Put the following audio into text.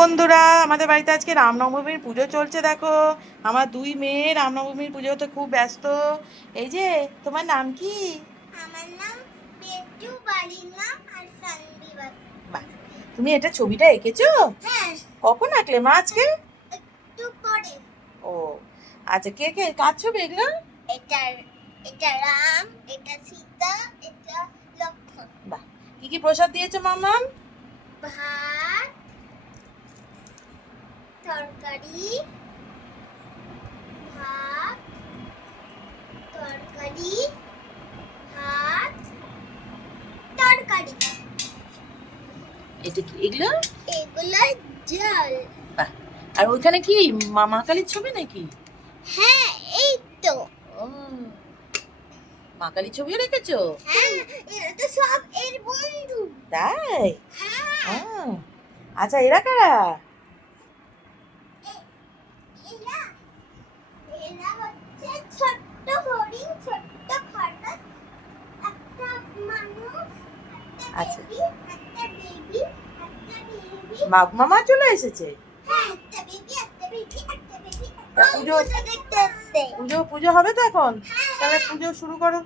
বন্ধুরা, আমাদের বাড়িতে আজকে রামনবমীর পুজো চলছে। দেখো, আমার দুই মেয়ে রামনবমীর পুজোতে খুব ব্যস্ত। এই যে, তোমার নাম কি? আমার নাম পেটু, বাড়ির নাম আর সন্দীপ। বাহ, তুমি এটা ছবিটা এঁকেছো? হ্যাঁ, কখন আঁকলে মা আজকে? একটু পরে। ও আচ্ছা, কে কে কাজ ছবি এগুলো? এটা এটা রাম, এটা সীতা, এটা লক্ষ্মণ। বাহ, কি কি প্রসাদ দিয়েছো মাম্মাম? ভাত, তরকারি, ভাত, তরকারি, ভাত, তরকারি। এটা কি এগুলো? এগুলো জল। বাহ, আর ওইখানে কি মা কালীর ছবি নাকি? হ্যাঁ, এই তো। ও, মা কালীর ছবিও রেখেছো? হ্যাঁ, এরা তো সব এর বন্ধু। তাই? হ্যাঁ, আচ্ছা, এরা কারা? এরা এরা হচ্ছে ছোট্ট হরিণ, ছোট্ট খরগোশ, একটা মানুষ, আচ্ছা, একটা বেবি, একটা বেবি। মামা চলে এসেছে। হ্যাঁ, একটা বেবি, একটা বেবি, একটা বেবি। তা পুজো দেখতে আসছে। পুজো পুজো হবে তো এখন? তাহলে পুজো শুরু করো।